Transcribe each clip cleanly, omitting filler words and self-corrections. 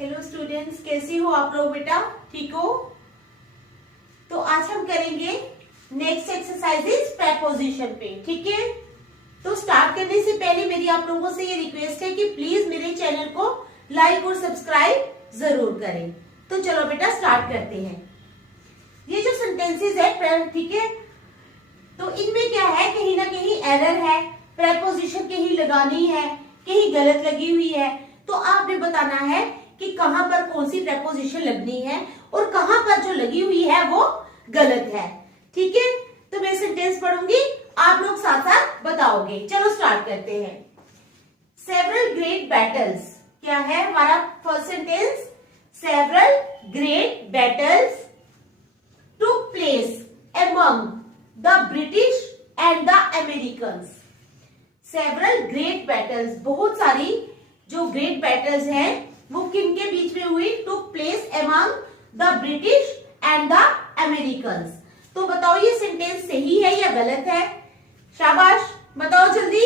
Hello students, कैसे हो आप लोग बेटा? ठीक हो? तो आज हम करेंगे नेक्स्ट एक्सरसाइजेस प्रेपोजिशन पे। ठीक है, तो स्टार्ट करने से पहले मेरी आप लोगों से ये रिक्वेस्ट है कि प्लीज मेरे चैनल को लाइक और सब्सक्राइब जरूर करें। तो चलो बेटा स्टार्ट करते हैं। ये जो सेंटेंसेस है, ठीक है, तो इनमें क्या है, कहीं ना कहीं एरर है, प्रेपोजिशन कहीं लगानी है, कहीं गलत लगी हुई है। तो आपने बताना है कि कहां पर कौन सी प्रेपोजिशन लगनी है और कहां पर जो लगी हुई है वो गलत है। ठीक है, तो मैं सेंटेंस पढ़ूंगी, आप लोग साथ साथ बताओगे। चलो स्टार्ट करते हैं। सेवरल ग्रेट बैटल्स, क्या है हमारा first sentence? Several great battles took place among the British and the Americans. Several great battles, बहुत सारी जो great battles हैं वो किन के बीच में हुई? took place among the British and the Americans. तो बताओ ये सेंटेंस सही है या गलत है? शाबाश, बताओ जल्दी।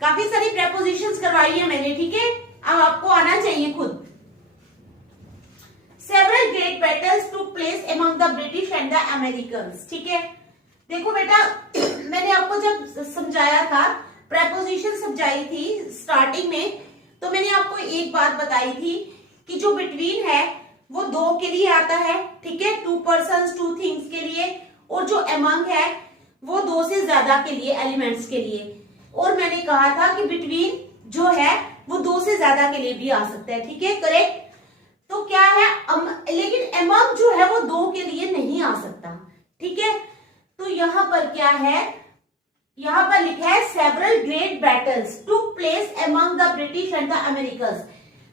काफी सारी प्रेपोजिशंस करवाई है मैंने, ठीक है, अब आपको आना चाहिए खुद। Several great battles took place among the British and the Americans. ठीक है, देखो बेटा, मैंने आपको जब समझाया था, प्रेपोजिशन समझाई थी स्टार्टिंग में, तो मैंने आपको एक बात बताई थी कि जो बिटवीन है वो दो के लिए आता है, ठीक है, टू पर्सन्स टू थिंग्स के लिए, और जो अमंग है वो दो से ज्यादा के लिए, एलिमेंट्स के लिए। और मैंने कहा था कि बिटवीन जो है वो दो से ज्यादा के लिए भी आ सकता है, ठीक है, करेक्ट। तो क्या है, लेकिन अमंग जो है वो दो के लिए नहीं आ सकता, ठीक है। तो यहां पर क्या है, यहां पर लिखा है several great battles took place among the British and the Americans.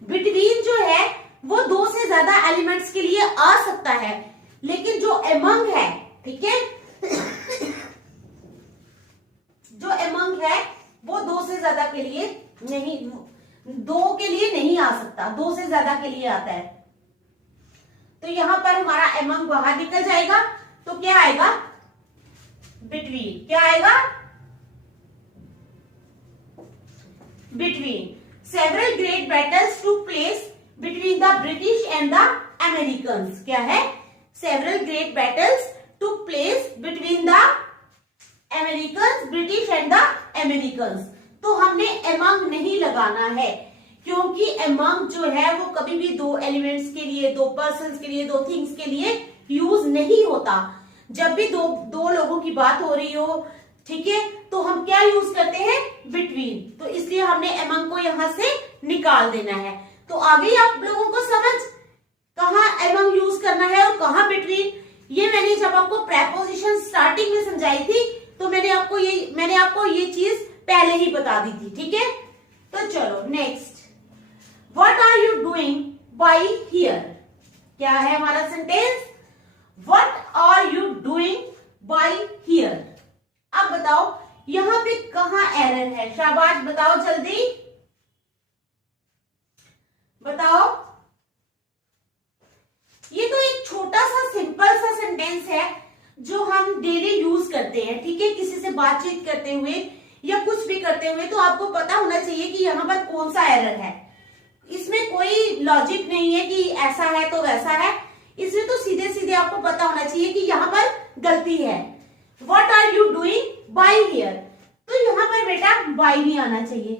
Between जो है वो दो से ज्यादा एलिमेंट्स के लिए आ सकता है, लेकिन जो अमंग है, ठीक है, जो अमंग है वो दो से ज्यादा के लिए नहीं, दो के लिए नहीं आ सकता, दो से ज्यादा के लिए आता है। तो यहां पर हमारा अमंग बाहर निकल जाएगा, तो क्या आएगा? बिटवीन। क्या आएगा? Between. Several great battles took place between the British and the Americans. क्या है? Several great battles took place between the Americans, British and the Americans. तो हमने अमंग नहीं लगाना है, क्योंकि अमंग जो है वो कभी भी दो एलिमेंट्स के लिए, दो पर्सन्स के लिए, दो थिंग्स के लिए यूज नहीं होता। जब भी दो लोगों की बात हो रही हो, ठीक है, तो हम क्या यूज करते हैं? बिटवीन। तो इसलिए हमने अमंग को यहां से निकाल देना है। तो आगे आप लोगों को समझ, कहां अमंग यूज करना है और कहां बिटवीन। ये मैंने जब आपको प्रेपोजिशन स्टार्टिंग में समझाई थी, तो मैंने आपको ये चीज पहले ही बता दी थी, ठीक है। तो चलो next, what are you doing by here? क्या है हमारा sentence? What are you doing by here. अब बताओ यहां पे कहां एरर है? शाबाश, बताओ जल्दी बताओ। ये तो एक छोटा सा सिंपल सा सेंटेंस है जो हम डेली यूज करते हैं, ठीक है, किसी से बातचीत करते हुए या कुछ भी करते हुए। तो आपको पता होना चाहिए कि यहाँ पर कौन सा एरर है। इसमें कोई लॉजिक नहीं है कि ऐसा है तो वैसा है, इसमें तो सीधे सीधे आपको पता होना चाहिए कि यहाँ पर गलती है। What are you doing by here, तो यहाँ पर बेटा बाय नहीं आना चाहिए,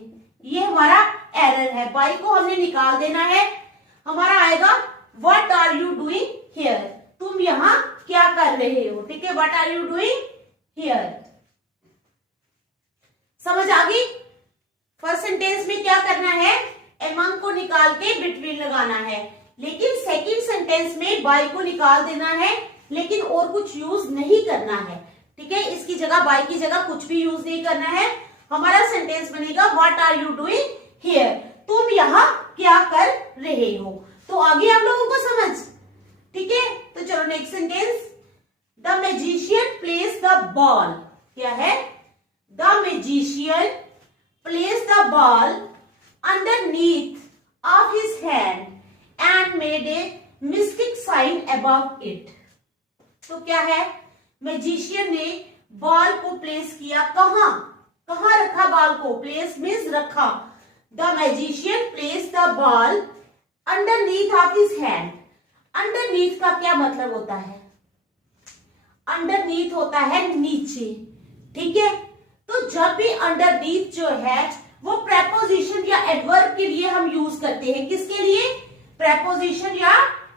ये हमारा एरर है। बाय को हमने निकाल देना है, हमारा आएगा what are you doing here, तुम यहाँ क्या कर रहे हो, ठीक है, what are you doing here. समझ आ गई? फर्स्ट सेंटेंस में क्या करना है? अमंग को निकाल के बिटवीन लगाना है, लेकिन सेकंड सेंटेंस में बाय को निकाल देना है, लेकिन और कुछ यूज नहीं करना है, ठीक है। इसकी जगह, बाय की जगह कुछ भी यूज नहीं करना है। हमारा सेंटेंस बनेगा what are you doing here, तुम यहाँ क्या कर रहे हो। तो आगे आप लोगों को समझ, ठीक है। तो चलो next sentence, the magician place the ball. क्या है? The magician placed the ball underneath of his hand and made a mystic sign above it. तो क्या है? मैजिशियन ने बॉल को प्लेस किया, कहां रखा बॉल को? प्लेस मीन्स रखा, the magician place the ball underneath of his hand. Underneath का क्या मतलब होता है? अंडरनीथ होता है नीचे, ठीक है। तो जब भी अंडरनीथ जो है वो प्रेपोजिशन या एडवर्ब के लिए हम यूज करते हैं। किसके लिए? प्रेपोजिशन या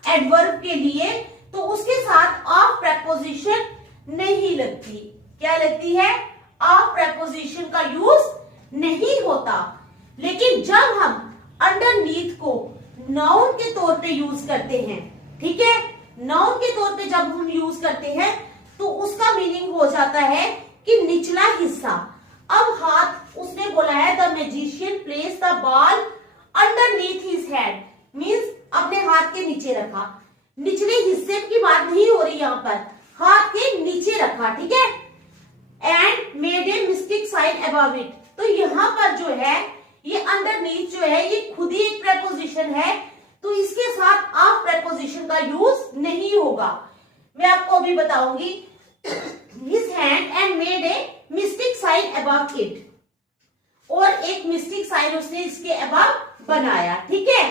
एडवर्ब के लिए। तो उसके साथ ऑफ प्रेपोजिशन नहीं लगती। क्या लगती है? ऑफ प्रेपोजिशन का यूज नहीं होता। लेकिन जब हम अंडरनीथ को नाउन के तौर पे यूज करते हैं, ठीक है, नाउन के तौर पे जब हम यूज करते हैं तो उसका मीनिंग हो जाता है कि निचला हिस्सा। अब हाथ उसने बोला है the magician place the ball underneath his head, means अपने हाथ के नीचे रखा। निचले हिस्से की बात नहीं हो रही यहाँ पर, हाथ के नीचे रखा, ठीक है। And made a mystic sign above it. तो यहाँ पर जो है ये अंडरनीथ जो है ये खुद ही एक प्रेपोजिशन है, तो इसके साथ ऑफ प्रेपोजिशन का यूज नहीं होगा। मैं आपको अभी बताऊंगी। His hand and made a mystic sign above it, और एक मिस्टिक साइन उसने इसके अबव बनाया, ठीक है।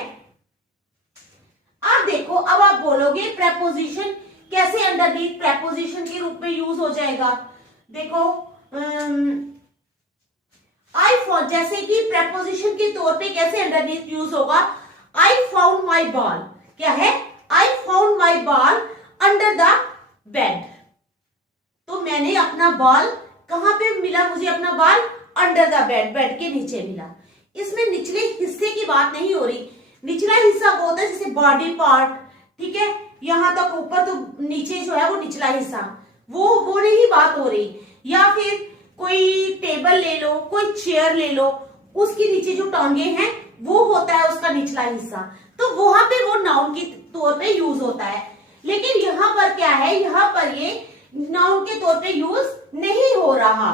आप देखो, अब आप बोलोगे प्रेपोजिशन कैसे अंडरनीथ प्रेपोजिशन के रूप में यूज हो जाएगा। देखो आई फाउंड, जैसे कि प्रेपोजिशन के तौर पे कैसे अंडरनीथ यूज होगा। आई फाउंड माई बॉल, क्या है? I found my ball under the bed. तो मैंने अपना बॉल कहां पे मिला? मुझे अपना ball under the bed, bed के नीचे मिला। इसमें निचले हिस्से की बात नहीं हो रही। निचला हिस्सा वो होता है जैसे बॉडी पार्ट, ठीक है, यहां तक ऊपर, तो नीचे जो है वो निचला हिस्सा, वो नहीं बात हो रही। या फिर कोई टेबल ले लो, कोई चेयर ले लो, उसके नीचे जो टांगे हैं वो होता है उसका निचला हिस्सा, तो वहां पे वो नाउन के तौर पे यूज होता है। लेकिन यहाँ पर क्या है? यहाँ पर ये नाउन के तौर पे यूज नहीं हो रहा।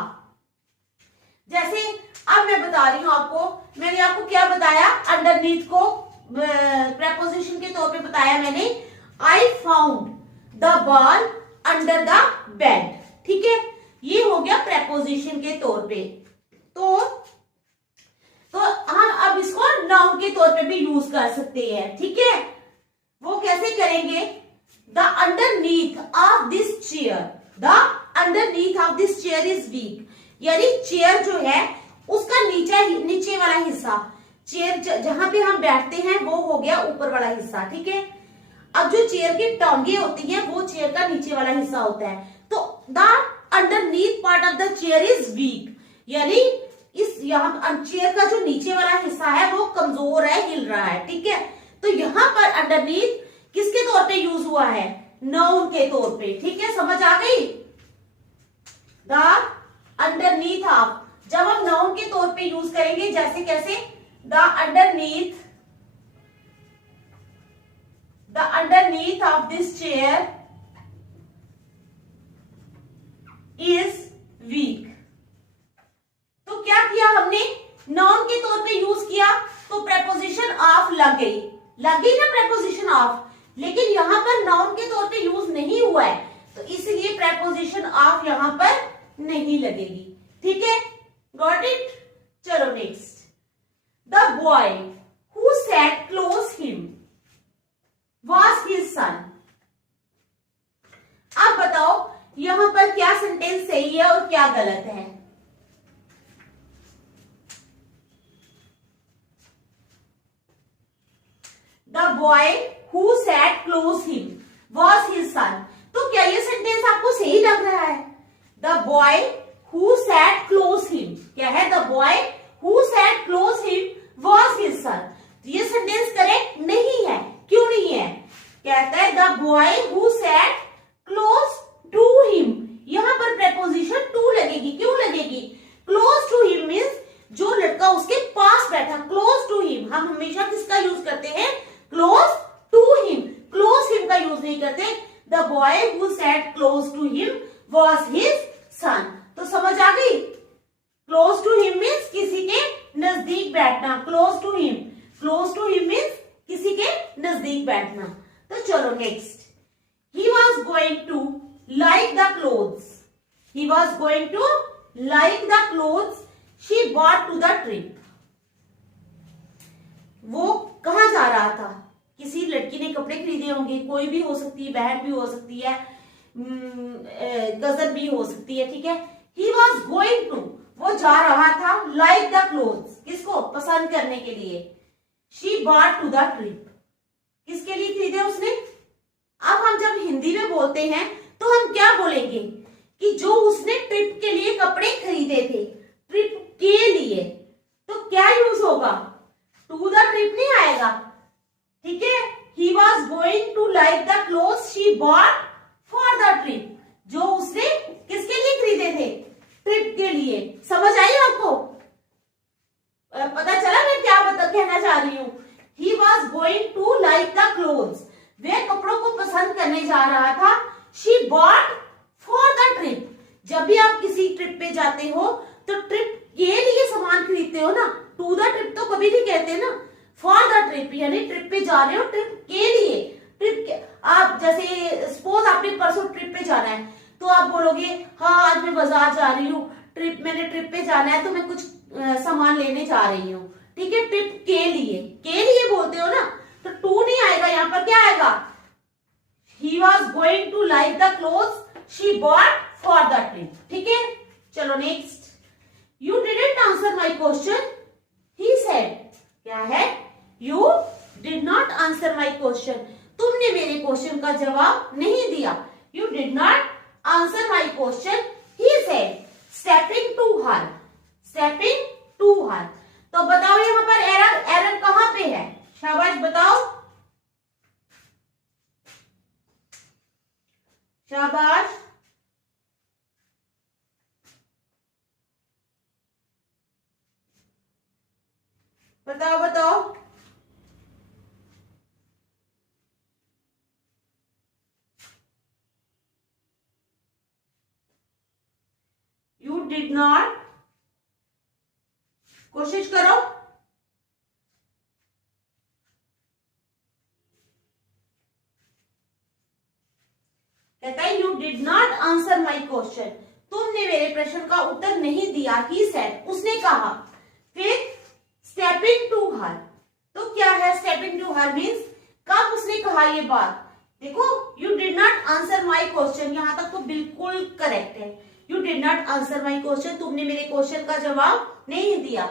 जैसे अब मैं बता रही हूं आपको, मैंने आपको क्या बताया? अंडरनीथ को प्रेपोजिशन के तौर पे बताया मैंने, I found the ball under the bed, ठीक है। ये हो गया प्रेपोजिशन के तौर पे। तो हम अब इसको नाउन के तौर पे भी यूज कर सकते हैं, ठीक है। वो कैसे करेंगे? The underneath of this chair, the underneath of this chair is weak, यानी चेयर जो है उसका नीचे वाला हिस्सा, चेयर जहां पे हम बैठते हैं वो हो गया ऊपर वाला हिस्सा, ठीक है। अब जो चेयर की टांगे होती हैं वो चेयर का नीचे वाला हिस्सा होता है। तो the underneath part of the chair is weak, यानी इस यहाँ चेयर का जो नीचे वाला हिस्सा है वो कमजोर है, हिल रहा है, ठीक है। तो यहाँ पर अंडरनीथ किसके तौर पे यूज हुआ है? नाउन के तौर पे, ठीक है। समझ आ गई? द अंडरनीथ ऑफ, जब हम नाउन के तौर पे यूज करेंगे, जैसे कैसे? The underneath of this chair is weak. तो क्या किया हमने? नाउन के तौर पे यूज किया, तो प्रेपोजिशन ऑफ लग गई ना प्रेपोजिशन ऑफ। लेकिन यहां पर नाउन के तौर पे यूज नहीं हुआ है, तो इसलिए प्रेपोजिशन ऑफ यहां पर नहीं लगेगी, ठीक है। Got it? चलो next. The boy who sat close him was his son. आप बताओ यहां पर क्या सेंटेंस सही है और क्या गलत है? The boy who sat close him was his son. तो क्या ये सेंटेंस आपको सही लग रहा है? The boy who sat close him, क्या है? The boy who sat close him was his son. ये सेंटेंस करेक्ट नहीं है। क्यों नहीं है? कहता है the boy who sat close to him, यहां पर प्रेपोजिशन टू लगेगी। क्यों लगेगी? क्लोज टू हिम मीन्स जो लड़का उसके पास बैठा, क्लोज टू हिम। हम हमेशा किसका यूज करते हैं? Close to him, close him का यूज नहीं करते। The boy who sat close to him was his son. तो समझ आ गई? क्लोज टू हिम मीन्स किसी के नजदीक बैठना, close to him, close to him means किसी के नजदीक बैठना। तो चलो next. He was going to like the clothes, he was going to like the clothes she bought to the trip. वो कहाँ जा रहा था, किसी लड़की ने कपड़े खरीदे होंगे, कोई भी हो सकती है, बहन भी हो सकती है, कजन भी हो सकती है, ठीक है। ही वॉज गोइंग टू, वो जा रहा था, लाइक द क्लोथ्स, किसको, पसंद करने के लिए। She bought to the trip, किसके लिए खरीदे उसने। अब हम जब हिंदी में बोलते हैं तो हम क्या बोलेंगे कि जो उसने ट्रिप के लिए कपड़े खरीदे थे, ट्रिप के लिए, तो क्या यूज होगा, टू द ट्रिप नहीं आएगा, ठीक है। He was going to like the clothes she bought for the trip, जो उसने किसके लिए खरीदे थे, ट्रिप के लिए। समझ आई आपको, पता चला मैं क्या कहना चाह रही हूँ। He was going to like the clothes, वह कपड़ों को पसंद करने जा रहा था। She bought for the trip, जब भी आप किसी ट्रिप पे जाते हो तो ट्रिप के लिए सामान खरीदते हो ना, टू द ट्रिप तो कभी नहीं कहते ना, फॉर द ट्रिप, यानी ट्रिप पे जा रहे हो, ट्रिप के लिए। ट्रिप के, आप जैसे सपोज आपने परसों ट्रिप पे जाना है तो आप बोलोगे हाँ आज मैं बाजार जा रही हूँ, मैंने ट्रिप पे जाना है तो मैं कुछ सामान लेने जा रही हूँ, ठीक है। ट्रिप के लिए बोलते हो ना, तो टू नहीं आएगा, यहाँ पर क्या आएगा, he was going to like the clothes she bought for the trip, ठीक है। चलो next, you didn't answer my question, he said, क्या है, you did not answer my question, तुमने मेरे क्वेश्चन का जवाब नहीं दिया। You did not answer my question, he said, stepping to her, stepping to her. तो बताओ यहाँ पर एरर कहां पे है, शाबाश बताओ, शाबाश, बताओ बताओ। यू डिड नॉट, कोशिश करो, कहता है you did not answer my question, तुमने मेरे प्रश्न का उत्तर नहीं दिया। ही सेड, उसने कहा। फिर स्टेपिंग टू हर, तो क्या है स्टेपिंग टू हर मीन्स, कब उसने कहा ये बात, देखो you did not answer my question, यहां तक तो बिल्कुल करेक्ट है। You did not answer my question, तुमने मेरे क्वेश्चन का जवाब नहीं दिया।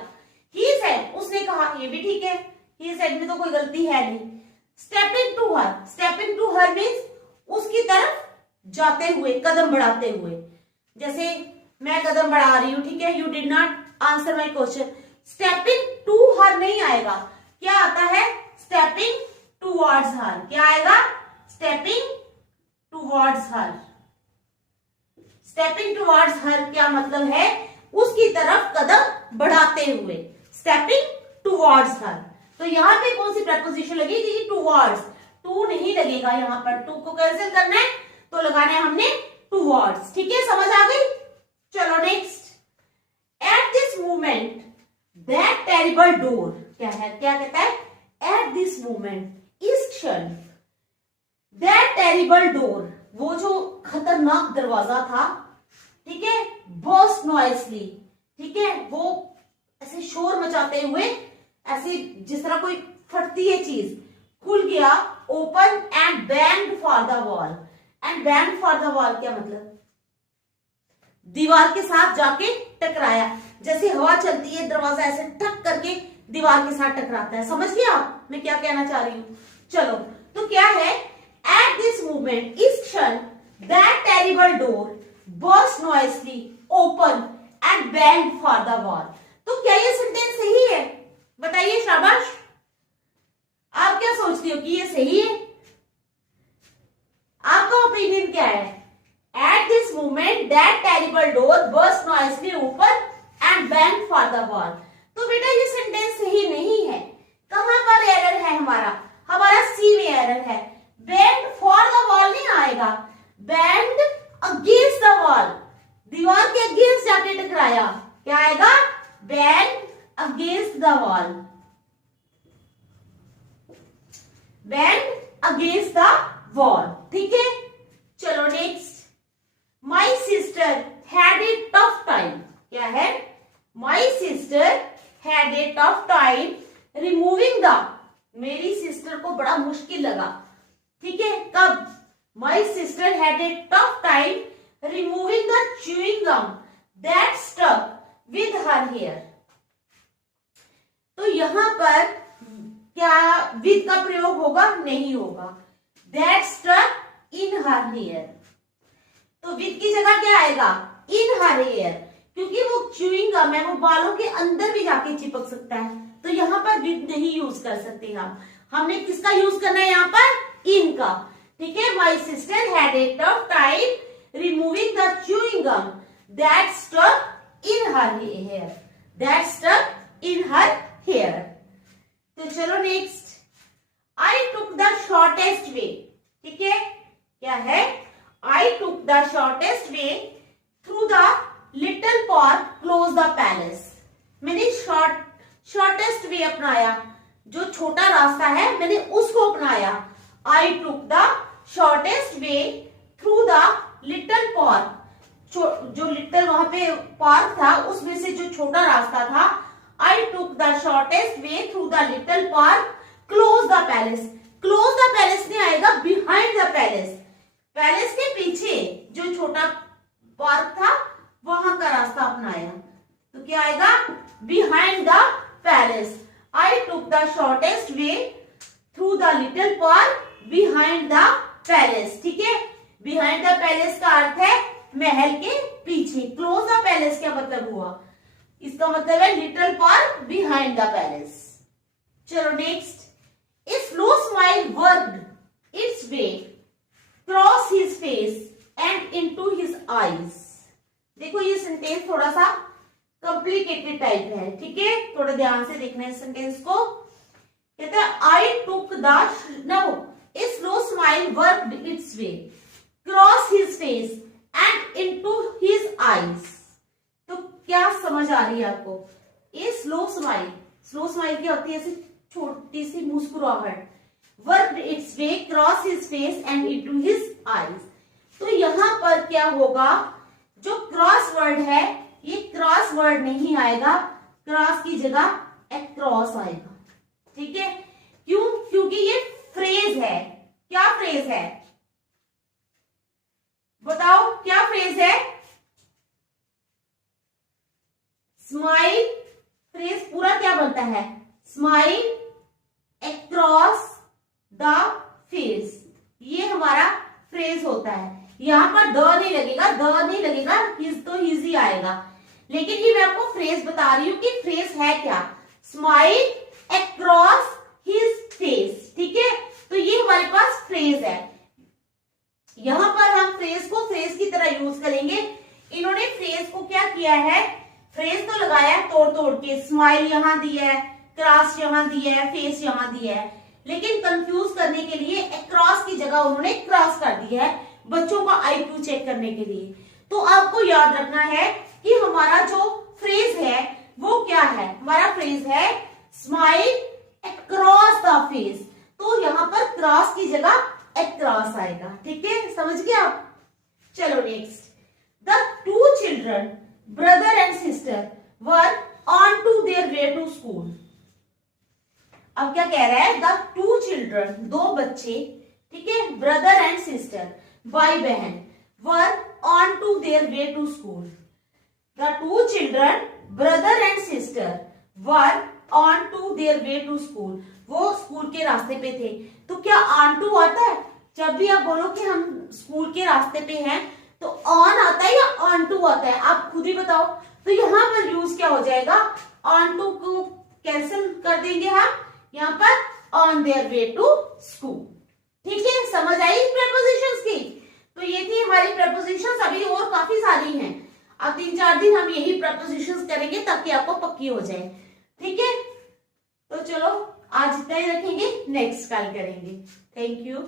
ही सेड, उसने कहा, ये भी ठीक है, ही सेड में तो कोई गलती है नहीं। Stepping to her, stepping to her means उसकी तरफ जाते हुए, कदम बढ़ाते हुए, जैसे मैं कदम बढ़ा रही हूं, ठीक है। You did not answer my question, stepping to her नहीं आएगा, क्या आता है, स्टेपिंग टूवर्ड्स हर, क्या आएगा, stepping towards her. Stepping towards her क्या मतलब है, उसकी तरफ कदम बढ़ाते हुए, स्टेपिंग टूवर्ड्स हर। तो यहाँ पे कौन सी प्रपोजिशन लगेगी, टूवर्ड्स, टू नहीं लगेगा, यहाँ पर टू को कैंसिल करना है तो लगाना है हमने टूवर्ड्स, ठीक है, समझ आ गई। चलो next, at this moment that terrible door, क्या है, क्या कहता है, एट दिस मोमेंट, इस क्षण, दैट टेरिबल डोर, वो जो खतरनाक दरवाजा था, ठीक है, बर्स्ट नॉइसली, ठीक है, वो ऐसे शोर मचाते हुए, ऐसे जिस तरह कोई फटती है चीज, खुल गया, open and banged for the wall. And banged for the wall क्या मतलब, दीवार के साथ जाके टकराया, जैसे हवा चलती है दरवाजा ऐसे ठक करके दीवार के साथ टकराता है, समझ गया आप मैं क्या कहना चाह रही हूं। चलो तो क्या है, एट दिस मोमेंट, इस क्षण, that terrible door burst नॉइसली open and banged for the wall. तो क्या ये सेंटेंस सही है, बताइए शाबाश, आप क्या सोचती हो कि ये सही है, आपका ओपिनियन क्या है। At this moment that terrible door burst नॉइसली open and banged for the wall, तो बेटा ये सेंटेंस सही नहीं है। कहां पर एरर है, हमारा सी में एरर है, बैंग्ड फॉर द वॉल नहीं आएगा, बैंग्ड अगेंस्ट द वॉल, दीवार के अगेंस्ट जाके टकराया, क्या आएगा, banged against the wall, banged against the wall, ठीक है। चलो next, my sister had a tough time, क्या है, my sister had a tough time removing the, मेरी सिस्टर को बड़ा मुश्किल लगा, ठीक है, कब, my sister had a tough time removing the chewing gum that stuck with her hair. तो यहां पर क्या विद का प्रयोग होगा? नहीं होगा, that stuck in her hair. तो विद की जगह क्या आएगा? इन हर हेयर, क्योंकि वो च्यूइंग गम है, वो बालों के अंदर भी जाके चिपक सकता है, तो यहाँ पर विद नहीं यूज कर सकते हम। हमने किसका यूज करना है यहाँ पर? इन का, ठीक है। My sister had a tough time removing the chewing gum that stuck in her hair, that stuck in her hair. तो चलो next, I took the shortest way, ठीक है, क्या है? I took the shortest way through the little park close the palace. मैंने shortest way अपनाया, जो छोटा रास्ता है मैंने उसको अपनाया। I took the shortest way through the little park, जो लिटिल वहां पे पार्क था उसमें से जो छोटा रास्ता था, I took the shortest way through the little park close the palace. Close the palace नहीं आएगा, बिहाइंड द पैलेस, पैलेस के पीछे जो छोटा पार्क था वहां का रास्ता अपनाया, तो क्या आएगा? Behind the palace. I took the shortest way through the little park behind the palace, ठीक है। बिहाइंड द पैलेस का अर्थ है महल के पीछे। क्लोज द पैलेस क्या मतलब हुआ? इसका मतलब है little park behind the palace. चलो next, a slow smile worked its way cross his face and into his eyes. देखो ये सेंटेंस थोड़ा सा कॉम्प्लिकेटेड टाइप है, ठीक है, थोड़ा ध्यान से देखना है इस सेंटेंस को। कहते हैं I took the, no, a slow smile worked its way cross his face and into his eyes. तो क्या समझ आ रही है आपको? ये स्लो स्माइल क्या होती है? ऐसी छोटी सी मुस्कुराहट। Worked its way cross his face and into his eyes. तो यहां पर क्या होगा? जो क्रॉस वर्ड है ये क्रॉस वर्ड नहीं आएगा, क्रॉस की जगह एक्रॉस आएगा, ठीक है। क्यों? क्योंकि ये फ्रेज है। क्या फ्रेज है? बताओ क्या फ्रेज है? स्माइल, फ्रेज पूरा क्या बनता है? स्माइल अक्रॉस द फेस, ये हमारा फ्रेज होता है। यहां पर द नहीं लगेगा, हिज तो हिज ही आएगा। लेकिन ये मैं आपको फ्रेज बता रही हूं कि फ्रेज है क्या? स्माइल अक्रॉस हिज फेस, ठीक है। तो ये हमारे पास फ्रेज है। यहां पर हम फ्रेज को फ्रेज की तरह यूज करेंगे। इन्होंने फ्रेज को क्या किया है? फ्रेज तो लगाया तोड़ तोड़ के, स्माइल यहां दिया है, क्रॉस यहां दिया है, फेस यहां दिया है, लेकिन कंफ्यूज करने के लिए अक्रॉस की जगह उन्होंने क्रॉस कर दिया है, बच्चों का IQ चेक करने के लिए। तो आपको याद रखना है कि हमारा जो फ्रेज है वो क्या है? हमारा फ्रेज है स्माइल अक्रॉस द फेस, तो यहां पर क्रॉस की जगह अक्रॉस आएगा, ठीक है, समझ गए आप? चलो next, the two children brother and sister were on to their way to school। अब क्या कह रहा है? The two children, दो बच्चे, ठीक है, brother and sister, भाई बहन, were on to their way to school। The two children, brother and sister, were on to their way to school। वो स्कूल के रास्ते पे थे। तो क्या on to आता है? जब भी आप बोलो कि हम स्कूल के रास्ते पे हैं तो ऑन आता है या ऑन टू आता है? आप खुद ही बताओ। तो यहाँ पर यूज क्या हो जाएगा? ऑन टू को कैंसिल कर देंगे हम, यहाँ पर on their way to school, ठीक है। समझ आई प्रेपोजिशंस की? तो ये थी हमारी प्रेपोजिशंस, अभी और काफी सारी हैं। अब 3-4 दिन हम यही प्रेपोजिशंस करेंगे ताकि आपको पक्की हो जाए, ठीक है। तो चलो आज इतना ही रखेंगे, नेक्स्ट कल करेंगे। Thank you.